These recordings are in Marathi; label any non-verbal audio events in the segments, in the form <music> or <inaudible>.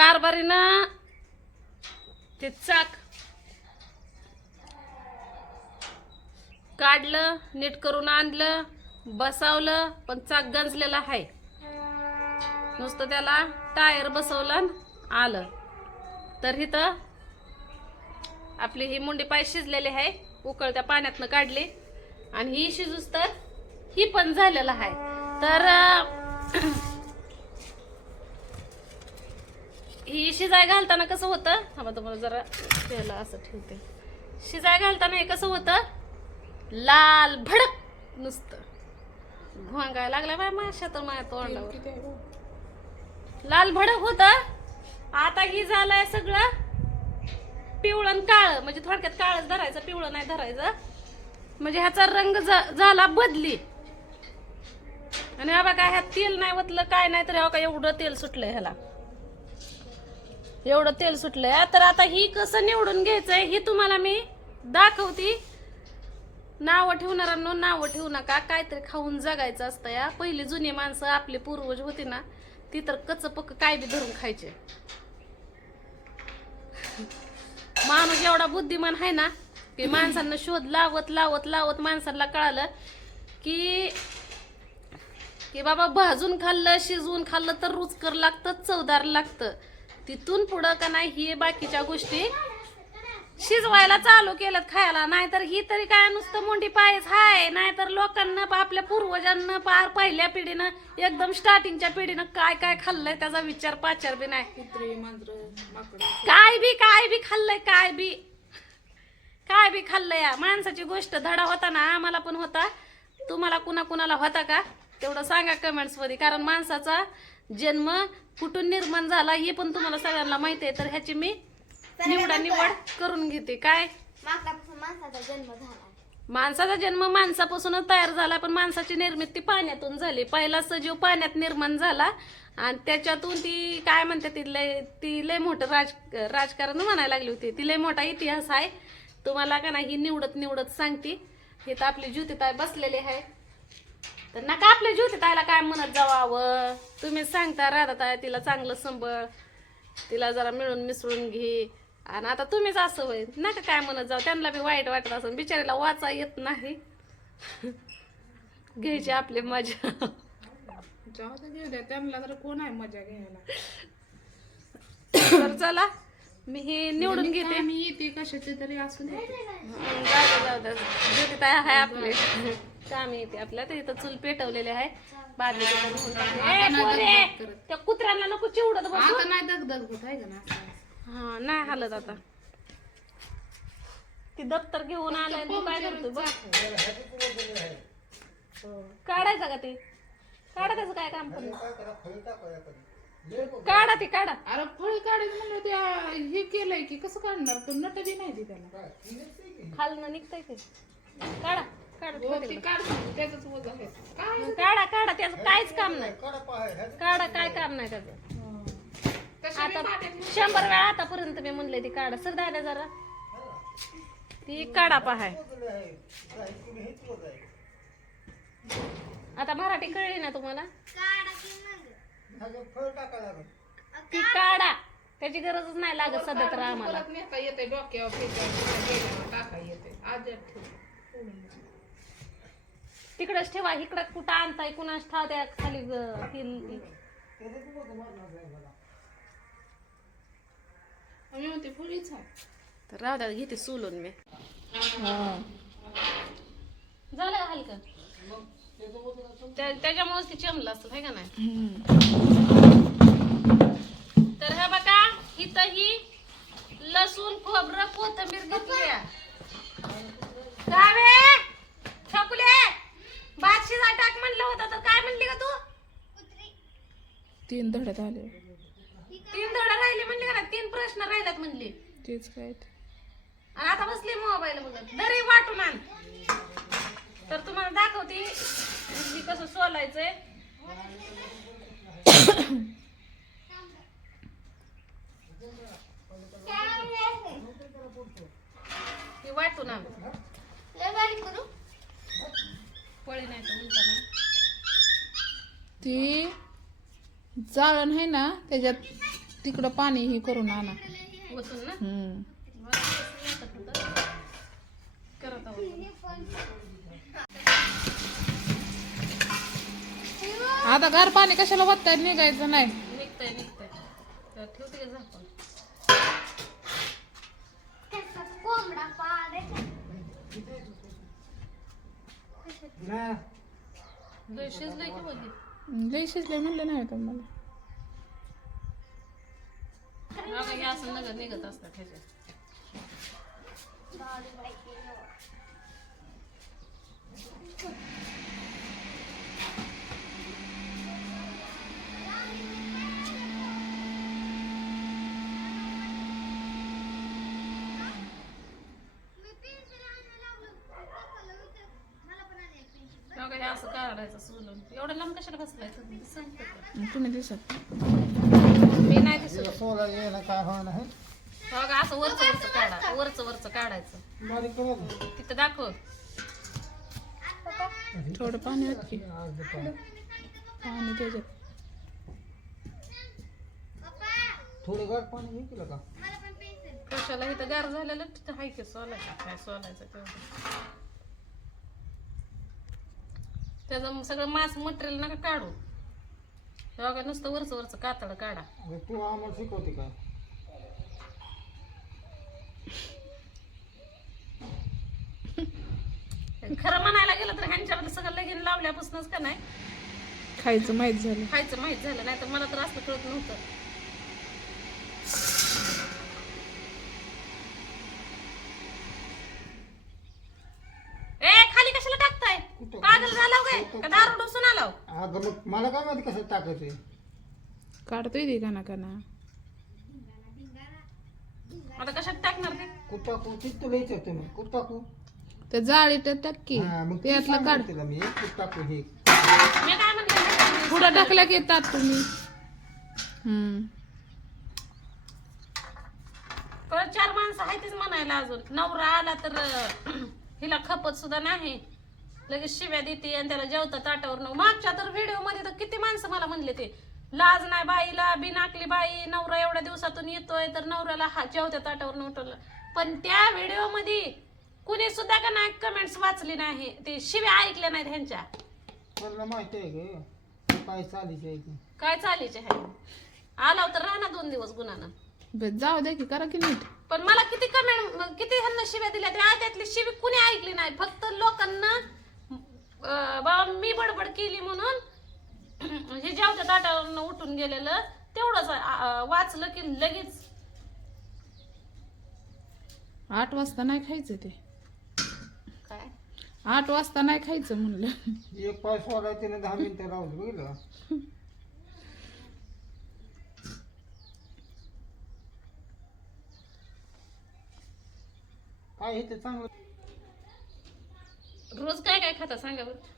कारभारीनं ते चाक. काढलं नीट करून आणलं बसावलं पण चाक गंजलेला आहे. नुसतं त्याला टायर बसवलं आणि आलं. तर इथं आपली ही मुंडी पाय शिजलेली आहे उकळत्या पाण्यातनं काढली. आणि ही शिजूस तर ही पण झालेलं आहे. तर अं, ही शिजाय घालताना कसं होतं? थांबा तुम्हाला जरा त्याला असं ठेवते. शिजाय घालताना हे कसं होतं? लाल भडक नुसतं. घोंगाय लागला बाय माशा तर माझ्या तोंडावर. लाल भडक होत. आता ही झालंय सगळं पिवळं काळ. म्हणजे थोडक्यात काळच धरायचं पिवळं नाही धरायचं. म्हणजे ह्याचा रंग ज- झाला बदली. आणि हा बघा ह्यात तेल नाही वतलं काय नाही तर का एवढं तेल सुटलंय ह्याला. एवढं तेल सुटलंय. तर आता ही कसं निवडून घ्यायचंय हे तुम्हाला मी दाखवती. नावं ठेवणारांनो नावं ठेवू नका. काहीतरी खाऊन जगायचं असतं या. पहिली जुनी माणसं आपले पूर्वज होती ना ती तर कच पक्क काय बी धरून खायचे. माणूस एवढा बुद्धिमान आहे ना की माणसांना शोध लावत लावत लावत माणसांना कळालं की की बाबा भाजून खाल्लं शिजवून खाल्लं तर रुचकर लागतं चवदार लागतं. तिथून पुढं का नाही ही बाकीच्या गोष्टी शिजवायला चालू केलं खायला. नाहीतर ही तरी काय नुसतं मोंडी पायच हाय. नाहीतर लोकांना आपल्या पूर्वजांना पार पहिल्या पिढीनं एकदम स्टार्टिंगच्या पिढीनं काय काय खाल्लंय त्याचा विचार पाचार बी नाही. काय बी काय बी खाल्लंय काय बी. काय बी खाल्लंय या. माणसाची गोष्ट धडा होता ना आम्हाला पण होता. तुम्हाला कुणा कुणाला होता का? तेवढं सांगा कमेंट्समध्ये. कारण माणसाचा जन्म कुठून निर्माण झाला हे पण तुम्हाला सगळ्यांना माहिती आहे. तर ह्याची मी निवडा निवड करून घेते. काय? माणसाचा जन्म झाला. माणसाचा जन्म माणसापासूनच तयार झाला पण माणसाची निर्मिती पाण्यातून झाली. पहिला सजीव पाण्यात निर्माण झाला आणि त्याच्यातून ती काय म्हणते ती लय ती लय मोठं राज राजकारण म्हणायला लागली होती. ती लय मोठा इतिहास आहे. तुम्हाला का नाही ही निवडत निवडत सांगते. हे तर आपली ज्योतिताई बसलेली आहे. तर नका आपल्या ज्योतिताईला काय म्हणत जावावं तुम्हीच सांगता राधाताई तिला चांगलं संबळ तिला जरा मिळून मिसळून घे. आणि आता तुम्हीच असं होय. नका काय म्हणत जाऊ त्यांना बी वाईट वाटत असं बिचारीला वाचा येत नाही. <laughs> घ्यायची आपली मजा. जाऊ दे घेऊ द्या त्यांना तर कोण आहे मजा घ्यायला? तर चला मी हे निवडून घेते. मी येते? कशाचे तरी असू दे. जाऊ दे, जाऊ दे. ज्योतिताई आहे आपले. काम येते आपल्या तर इथं चूल पेटवलेले आहे. बादली तिथं नेऊन टाकली. ए, पोरे, त्या कुत्र्यांना नको चिवडत बसू. आता नाही दगदग होत आहे का ना असं? हा नाही हालत आता. ती दप्तर घेऊन आलाय तू काय करतो बघ. काढायचं का ते? काढा त्याचं काय काम करणार काढा ते काढा. अरे फळी काढायचं म्हणलं त्या हे केलंय की कसं काढणार? तो नट बी नाही ती त्याला. खालनं निघतंय ते. काढा. काढा. काढ त्याच काहीच काम नाही. काढा काय काम नाही त्याचं. आता शंभर वेळा आतापर्यंत मी म्हणले ती काढा. सर दादा जरा. ती काढा पहाय आता मराठी कळली ना तुम्हाला? ती काढा. त्याची गरजच नाही लागत सध्या तर आम्हाला येते डोक्यावर फेकायला, गेल्यावर टाका येते. आज ठेव. तिकडेच ठेवा इकडं कुठं आणताय कुणाच ठाव त्या खाली ग- ती- मी म्हणते फुलीच आहे तर राहू द्या घेते सोलून मी. झालं का हलकं? त्या- त्याच्यामुळेच ती चमलं असतं है का नाही? तर हा बघा इथं ही लसूण खोबरं कोथंबीर घेतली कावे छकुले! भात शिजा टाक म्हणलं होतं तर काय म्हणली का तू? तीन धड्यात आले तीन धडा राहिले म्हणली का नाही? तीन प्रश्न राहिल्यात म्हणली. तेच काय ते. आणि आता बसली मोबाईल बघत दरी वाटून आण. तर तुम्हाला दाखवते मी कसं सोलायचंय. ती वाटून आण. लय बारीक करू. पळी नाही तर उलटा ती जाळण आहे ना त्याच्यात तिकडं पाणी हे करून आणा. ओतून ना? हम्म. मला तसं वाटत होतं. करत आहोत. आता गार पाणी कशाला वत्ताय निघायचं नाही. निघतंय निघतंय. तर ठेवते का झाकून त्याचा कोंबडा पाडायचा. शिजलंय की बघ लय शिजले म्हणलं नाही तुम्हाला मला? असं नगर निघत असतात ह्याच्यात. सोलून एवढं लांब कशाला का? तुम्ही दिसत मी नाही दिसत. सोला यायला काय होणार आहे बघा असं वरचं वरचं काढा. वरचं वरचं काढायचं. बारीक तिथं दाखव. थोडं पाणी आत की आज दुपारी. पाणी त्याच्यात थोडं गार पाणी घे केलं का? कशाला? इथं गार झालेलं तिथं हाय की सोलायचं काय सोलायचं तेवढं. त्याचं मग सगळं मास मटेरियल नका काढू. हे बघा नुसतं वरचं वरचं कातड काढा. तू आम्हाला शिकवते काय खरं म्हणायला गेलं तर ह्यांच्यामध्ये सगळं लगीन लावल्यापासूनच का नाही? खायचं माहीत झालं. खायचं माहीत झालं नाही तर मला तर असं कळत नव्हतं ए खाली कशाला टाकताय कुठं? पागल झाला काय का दारू डोसून आलाव अगं मग मला काय माहिती कसं टाकायचं काढतोय दे का ना का ना आता कशात टाकणार ते? त्या जाळीत टाक की. हा, मग ते त्यातलं सांगतो काढ. तिला मी? एक कुठं टाकू हे मी काय म्हणते? पुढं टाकल्या की येतात तुम्ही. हम्म. परत चार माणसं आहे तीच म्हणायला अजून. नवरा आला तर अं, <clears throat> हिला खपत सुद्धा नाही. लगेच शिव्या देते आणि त्याला जेवता ताटावर न मागच्या तर व्हिडिओमध्ये तर किती माणसं मला म्हणले ते लाज नाही बाईला बिनाकली बाई नवरा एवढ्या दिवसातून येतोय तर नवऱ्याला हा जेवत्या ताटावर न उठवलं पण त्या व्हिडिओमध्ये कुणी सुद्धा का नाही कमेंट्स वाचली नाही. ते शिव्या ऐकल्या नाहीत ह्यांच्या. मला माहिती आहे ग. काय चालीच आहे की काय चालीचे आहे? आला तर राहणार दोन दिवस बस जाऊ दे की करा की नीट. पण मला किती कमेंट किती ह्यांना शिव्या दिल्या त्या त्यातली शिवी कुणी ऐकली नाही. फक्त लोकांना बाबा मी बडबड केली म्हणून हे जेवत्या ताटावरनं उठून गेलेलं तेवढंच वाचलं की लगेच. आठ वाजता नाही खायचं ते. काय? आठ वाजता नाही खायचं म्हणलं. एक पाय सोडा तिने दहा मिनिटं राहून बघितलं? काय हे ते चांगलं? रोज काय काय खाता सांगा बरं.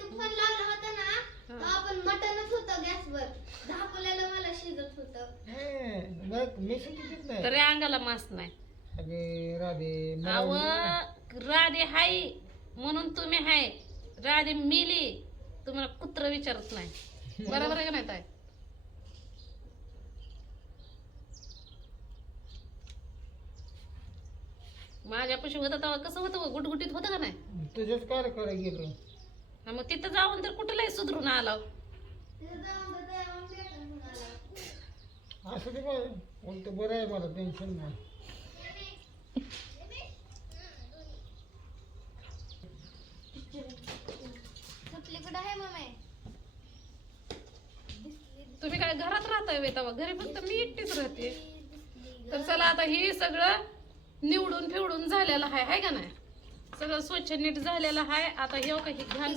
तू फोन लावला होता ना तेव्हा आपण मटनच होतं गॅसवर. धापल्याला मला शिजत होतं. हे, बघ, मी सुट्टी देत नाही. तरी अंगाला मास नाही. अगे राधे मला अव राधे हाय म्हणून तुम्ही हाय. राधे मिली तुम्हाला कुत्र विचारत नाही. बरोबर आहे का नाही ताई? माझ्यापाशी होतं तेव्हा कसं होतं? गुटगुटीत होतं का नाही? तुझ्याच काय करायला गेलो. हा, मग तिथं जाऊन तर कुठलाही सुधरून आला. असं ते काय? उलट बरं आहे मला टेन्शन नाही. तुम्ही काय घरात राहताय वे तेव्हा? घरी फक्त मी एकटीच राहते. तर चला आता हे सगळं निवडून फिवडून झालेलं आहे हाय का नाही? सगळं स्वच्छ नीट झालेलं आहे आता हे का ही घाण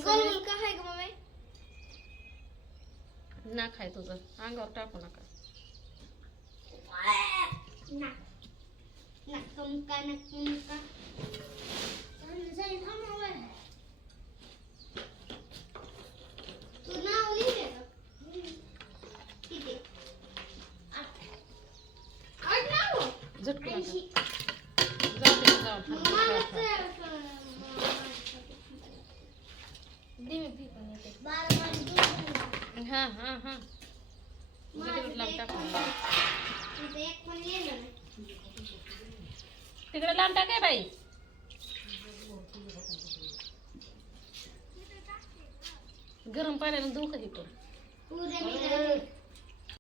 ना खाय तुझं. अंगावर टाकू नका. नक्का मुक्का नक्का मुक्का तू नाव लिहिले का किती आठ आठ नाव झटकू नका ऐंशी जाऊ दे, जाऊ दे. मग मला तर- दे मी पी पण येते. बारा बारा दूध. हा हा हा. तिकडे लांब टाकाय बाई. गरम पाण्यानं पुऱ्या निघाल्या